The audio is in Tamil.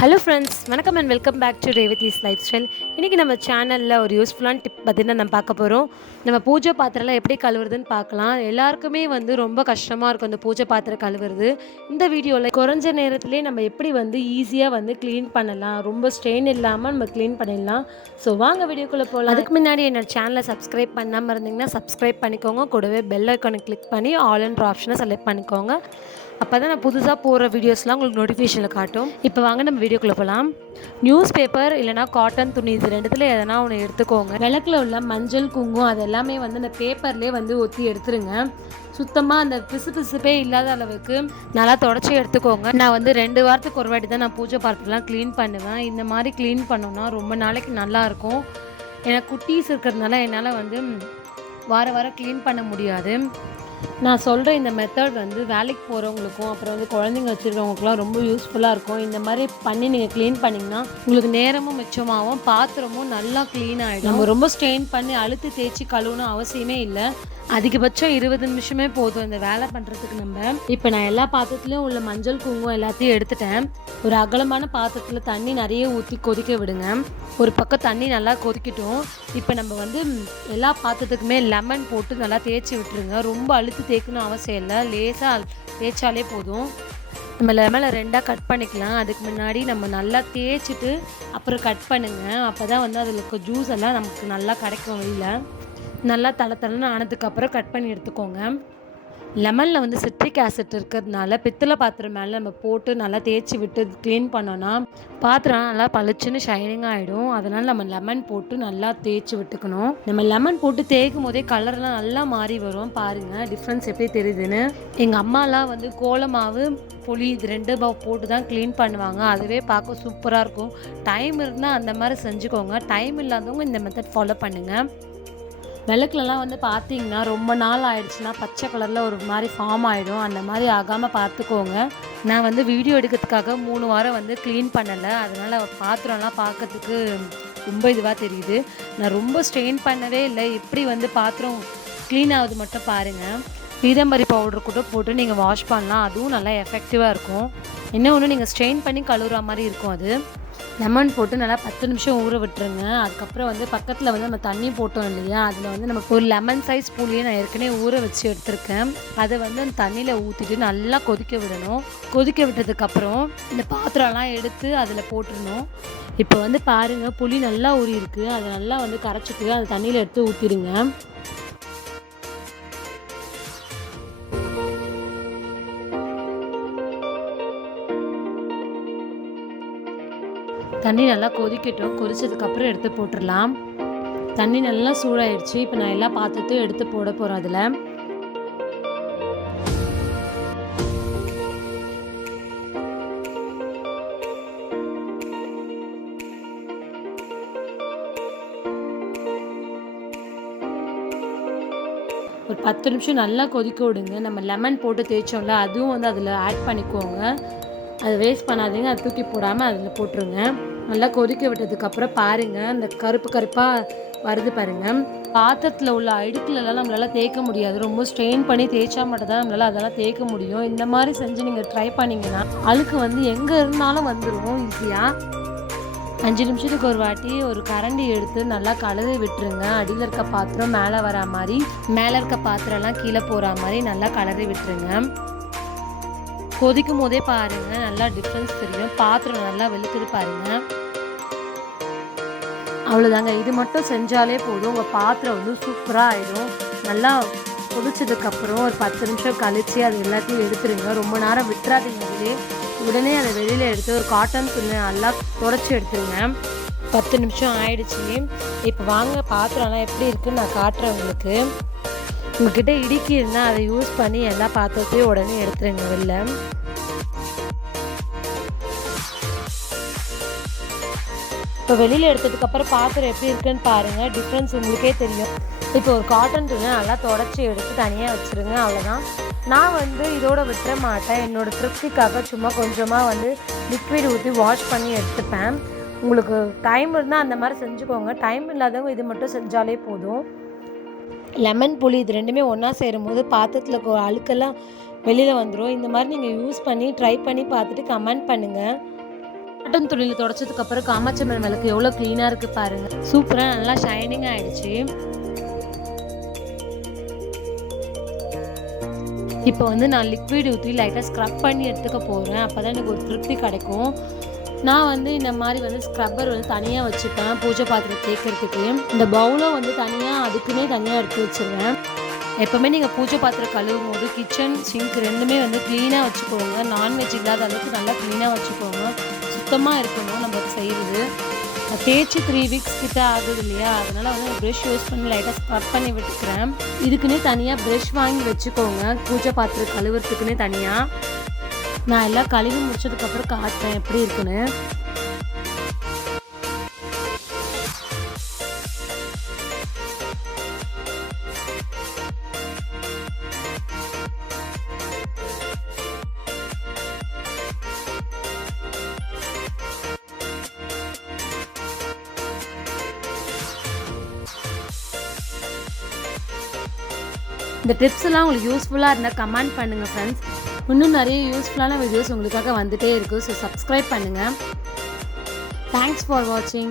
ஹலோ ஃப்ரெண்ட்ஸ், வணக்கம் and welcome back to Revathi's life style. இன்றைக்கி நம்ம சேனலில் ஒரு யூஸ்ஃபுல்லான டிப் பார்த்தீங்கன்னா நம்ம பார்க்க போகிறோம். நம்ம பூஜை பாத்திரம்லாம் எப்படி கழுவுறதுன்னு பார்க்கலாம். எல்லாருக்குமே ரொம்ப கஷ்டமாக இருக்கும் அந்த பூஜை பாத்திரம் கழுவுறது. இந்த வீடியோவில் குறைஞ்ச நேரத்திலே நம்ம எப்படி ஈஸியாக க்ளீன் பண்ணலாம், ரொம்ப ஸ்ட்ரெயின் இல்லாமல் நம்ம க்ளீன் பண்ணிடலாம். ஸோ வாங்க வீடியோக்குள்ளே போகலாம். அதுக்கு முன்னாடி என்னோட சேனலை சப்ஸ்கிரைப் பண்ணாமல் இருந்தீங்கன்னா சப்ஸ்கிரைப் பண்ணிக்கோங்க. கூடவே பெல் ஐக்கானை கிளிக் பண்ணி ஆல் என்ற ஆப்ஷனை செலக்ட் பண்ணிக்கோங்க. அப்போ தான் நான் புதுசாக போகிற வீடியோஸ்லாம் உங்களுக்கு நோட்டிஃபிகேஷனில் காட்டும். இப்போ வாங்க நம்ம வீடியோக்குள்ளே போகலாம். நியூஸ் பேப்பர் இல்லைனா காட்டன் துணி இது ரெண்டுத்தில் எதனா ஒன்று எடுத்துக்கோங்க. விளக்கில் உள்ள மஞ்சள் குங்குமம் அது எல்லாமே அந்த பேப்பர்லேயே ஒத்தி எடுத்துருங்க. சுத்தமாக அந்த பிசுப்பே இல்லாத அளவுக்கு நல்லா தொடச்சி எடுத்துக்கோங்க. நான் 2 வாரத்துக்கு ஒரு வாட்டி தான் நான் பூஜை பாத்திரம்லாம் க்ளீன் பண்ணுவேன். இந்த மாதிரி க்ளீன் பண்ணோன்னா ரொம்ப நாளைக்கு நல்லாயிருக்கும். எனக்கு குட்டீஸ் இருக்கிறதுனால என்னால் வாரம் க்ளீன் பண்ண முடியாது. நான் சொல்கிற இந்த மெத்தட் வேலைக்கு போகிறவங்களுக்கும் அப்புறம் குழந்தைங்க வச்சுருக்கவங்களுக்குலாம் ரொம்ப யூஸ்ஃபுல்லாக இருக்கும். இந்த மாதிரி பண்ணி நீங்கள் க்ளீன் பண்ணிங்கன்னா உங்களுக்கு நேரமும் மிச்சமாகவும் பாத்திரமும் நல்லா க்ளீன் ஆகிடும். நம்ம ரொம்ப ஸ்ட்ரெயின் பண்ணி அழுத்தி தேய்ச்சி கழுவணும் அவசியமே இல்லை. அதிகபட்சம் 20 நிமிஷமே போதும் இந்த வேலை பண்ணுறதுக்கு. இப்போ நான் எல்லா பாத்திரத்துலேயும் உள்ள மஞ்சள் குங்குமம் எல்லாத்தையும் எடுத்துட்டேன். ஒரு அகலமான பாத்திரத்தில் தண்ணி நிறைய ஊற்றி கொதிக்க விடுங்க. ஒரு பக்கம் தண்ணி நல்லா கொதிக்கட்டும். இப்போ நம்ம எல்லா பாத்திரத்துக்குமே லெமன் போட்டு நல்லா தேய்ச்சி விட்டுருங்க. ரொம்ப அழுத்தி தேய்க்கணும் அவசியம் இல்லை, லேசாக தேய்ச்சாலே போதும். நம்ம லெமனை 2ஆக கட் பண்ணிக்கலாம். அதுக்கு முன்னாடி நம்ம நல்லா தேய்ச்சிட்டு அப்புறம் கட் பண்ணுங்கள். அப்போ தான் அதில் இருக்க ஜூஸ் எல்லாம் நமக்கு நல்லா கிடைக்கும். வெளியில் நல்லா தளன்னு ஆனதுக்கப்புறம் கட் பண்ணி எடுத்துக்கோங்க. லெமனில் சிட்ரிக் ஆசிட் இருக்கிறதுனால பித்தளை பாத்திரம் மேலே நம்ம போட்டு நல்லா தேய்ச்சி விட்டு க்ளீன் பண்ணோன்னா பாத்திரம் நல்லா பளிச்சுன்னு ஷைனிங்காக ஆகிடும். அதனால் நம்ம லெமன் போட்டு நல்லா தேய்ச்சி விட்டுக்கணும். நம்ம லெமன் போட்டு தேய்க்கும் போதே கலர்லாம் நல்லா மாறி வரும். பாருங்கள் டிஃப்ரென்ஸ் எப்படி தெரியுதுன்னு. எங்கள் அம்மாலாம் கோலமாவு புளி இது 2 போட்டு தான் க்ளீன் பண்ணுவாங்க. அதுவே பார்க்க சூப்பராக இருக்கும். டைம் இருந்தால் அந்த மாதிரி செஞ்சுக்கோங்க. டைம் இல்லாதவங்க இந்த மெத்தட் ஃபாலோ பண்ணுங்கள். விளக்குலலாம் பார்த்தீங்கன்னா ரொம்ப நாள் ஆயிடுச்சுன்னா பச்சை கலரில் ஒரு மாதிரி ஃபார்ம் ஆகிடும். அந்த மாதிரி ஆகாமல் பார்த்துக்கோங்க. நான் வீடியோ எடுக்கிறதுக்காக 3 வாரம் க்ளீன் பண்ணலை. அதனால் பாத்திரம்லாம் பார்க்கறதுக்கு ரொம்ப இதுவாக தெரியுது. நான் ரொம்ப ஸ்ட்ரெயின் பண்ணவே இல்லை. எப்படி பாத்திரம் க்ளீன் ஆகுது மட்டும் பாருங்கள். பீதம்பரி பவுடர் கூட போட்டு நீங்கள் வாஷ் பண்ணலாம். அதுவும் நல்லா எஃபெக்டிவாக இருக்கும். இன்னொன்று நீங்கள் ஸ்ட்ரெயின் பண்ணி கழுவுற மாதிரி இருக்கும். அது லெமன் போட்டு நல்லா 10 நிமிஷம் ஊற விட்டுருங்க. அதுக்கப்புறம் பக்கத்தில் நம்ம தண்ணி போட்டோம் இல்லையா, அதில் நம்ம ஒரு லெமன் சைஸ் புளியை நான் ஏற்கனவே ஊற வச்சு எடுத்திருக்கேன். அதை அந்த தண்ணியில் ஊற்றிட்டு நல்லா கொதிக்க விடணும். கொதிக்க விட்டதுக்கப்புறம் இந்த பாத்திரம்லாம் எடுத்து அதில் போட்டுடணும். இப்போ பாருங்கள் புளி நல்லா ஊறி இருக்குது. அதை நல்லா கரைச்சிட்டு அந்த தண்ணியில் எடுத்து ஊற்றிடுங்க. தண்ணி நல்லா கொதிக்கட்டும். கொதிச்சதுக்கப்புறம் எடுத்து போட்டுடலாம். தண்ணி நல்லா சூடாயிடுச்சு. இப்போ நான் எல்லா பாத்திரத்தையும் எடுத்து போட போகிறேன். அதில் ஒரு 10 நிமிஷம் நல்லா கொதிக்க விடுங்க. நம்ம லெமன் போட்டு தேய்ச்சோம்ல, அதுவும் அதில் ஆட் பண்ணிக்கோங்க. அதை வேஸ்ட் பண்ணாதீங்க. அதை தூக்கி போடாமல் அதில் போட்டுருங்க. நல்லா கொதிக்க விட்டதுக்கப்புறம் பாருங்கள் அந்த கருப்பாக வருது பாருங்கள். பாத்திரத்தில் உள்ள அழுக்குலலாம் நம்மளால் தேய்க்க முடியாது. ரொம்ப ஸ்ட்ரெயின் பண்ணி தேய்ச்சா மட்டும் தான் நம்மளால் அதெல்லாம் தேய்க்க முடியும். இந்த மாதிரி செஞ்சு நீங்கள் ட்ரை பண்ணிங்கன்னா அழுக்கு எங்கே இருந்தாலும் வந்துடும் ஈஸியாக. 5 நிமிஷத்துக்கு ஒரு வாட்டி ஒரு கரண்டி எடுத்து நல்லா கலந்து விட்டுருங்க. அடியில் இருக்க பாத்திரம் மேலே வரா மாதிரி, மேலே இருக்க பாத்திரம்லாம் கீழே போகிற மாதிரி நல்லா கலந்து விட்டுருங்க. கொதிக்கும் போதே பாருங்கள் நல்லா டிஃப்ரென்ஸ் தெரியும். பாத்திரம் நல்லா வெளுக்குது பாருங்கள். அவ்வளோதாங்க. இது மட்டும் செஞ்சாலே போதும். உங்கள் பாத்திரம் சூப்பராக ஆகிடும். நல்லா கொதிச்சதுக்கப்புறம் ஒரு 10 நிமிஷம் கழித்து அது எல்லாத்தையும் எடுத்துருங்க. ரொம்ப நேரம் விட்டுறாதீங்க. உடனே அதை வெளியில் எடுத்து ஒரு காட்டன் துணி நல்லா தொடச்சி எடுத்துருங்க. 10 நிமிஷம் ஆயிடுச்சு. இப்போ வாங்க பாத்திரம்லாம் எப்படி இருக்குன்னு நான் காட்டுறேன் உங்களுக்கு. உங்ககிட்ட இடுக்கி இருந்தால் அதை யூஸ் பண்ணி எல்லா பாத்திரத்தையும் உடனே எடுத்துருங்க வெளில. இப்போ வெளியில் எடுத்ததுக்கப்புறம் பாத்திரம் எப்படி இருக்குன்னு பாருங்கள். டிஃப்ரென்ஸ் உங்களுக்கே தெரியும். இப்போ ஒரு காட்டன் துணி நல்லா தொடச்சி எடுத்து தனியாக வச்சுருங்க. அவ்வளோதான். நான் இதோட விட்டுற மாட்டேன். என்னோடய திருப்திக்காக சும்மா கொஞ்சமாக லிக்விட் ஊற்றி வாஷ் பண்ணி எடுத்துப்பேன். உங்களுக்கு டைம் இருந்தால் அந்த மாதிரி செஞ்சுக்கோங்க. டைம் இல்லாதவங்க இது மட்டும் செஞ்சாலே போதும். லெமன் புளி இது 2மே ஒன்றா சேரும்போது பாத்திரத்தில் அழுக்கெல்லாம் வெளியில் வந்துடும். இந்த மாதிரி நீங்கள் யூஸ் பண்ணி ட்ரை பண்ணி பார்த்துட்டு கமெண்ட் பண்ணுங்கள். காட்டன் துணியில் தொடச்சதுக்கப்புறம் காமாட்சியம்மன் விளக்கு எவ்வளோ க்ளீனாக இருக்குது பாருங்கள். சூப்பராக நல்லா ஷைனிங் ஆகிடுச்சு. இப்போ வந்து நான் லிக்விட் ஊற்றி லைட்டாக ஸ்க்ரப் பண்ணி எடுத்துக்க போகிறேன். அப்போ தான் எனக்கு ஒரு திருப்தி கிடைக்கும். நான் வந்து இந்த மாதிரி வந்து ஸ்க்ரப்பர் வந்து தனியாக வச்சுப்பேன் பூஜை பாத்திரம் தேய்க்கிறதுக்கு. இந்த பவுலும் வந்து தனியாக அதுக்குன்னே தனியாக எடுத்து வச்சுருவேன். எப்போவுமே நீங்கள் பூஜை பாத்திரம் கழுவும் போது கிச்சன் சிங்க் ரெண்டுமே வந்து க்ளீனாக வச்சுக்கோங்க. நான்வெஜ் இல்லாத அளவுக்கு நல்லா க்ளீனாக வச்சுக்கோங்க. சுத்தமாக இருக்கணும் நம்ம செய்கிறது. தேய்ச்சி 3 வீக்ஸ் கிட்ட ஆகுது இல்லையா, அதனால் வந்து ப்ரஷ் யூஸ் பண்ணி லைட்டாக ஸ்க்ரப் பண்ணி விட்டுக்கிறேன். இதுக்குன்னே தனியாக ப்ரஷ் வாங்கி வச்சுக்கோங்க பூஜை பாத்திரம் கழுவுறதுக்குன்னே தனியாக. நான் எல்லாம் கழுவி முடிச்சதுக்கப்புறம் காட்டுறேன் எப்படி இருக்குன்னு. இந்த டிப்ஸ் எல்லாம் உங்களுக்கு யூஸ்ஃபுல்லாக இருந்தால் கமெண்ட் பண்ணுங்கள் ஃப்ரெண்ட்ஸ். இன்னும் நிறைய யூஸ்ஃபுல்லான வீடியோஸ் உங்களுக்காக வந்துகிட்டே இருக்குது. ஸோ சப்ஸ்கிரைப் பண்ணுங்கள். தேங்க்ஸ் ஃபார் வாட்சிங்.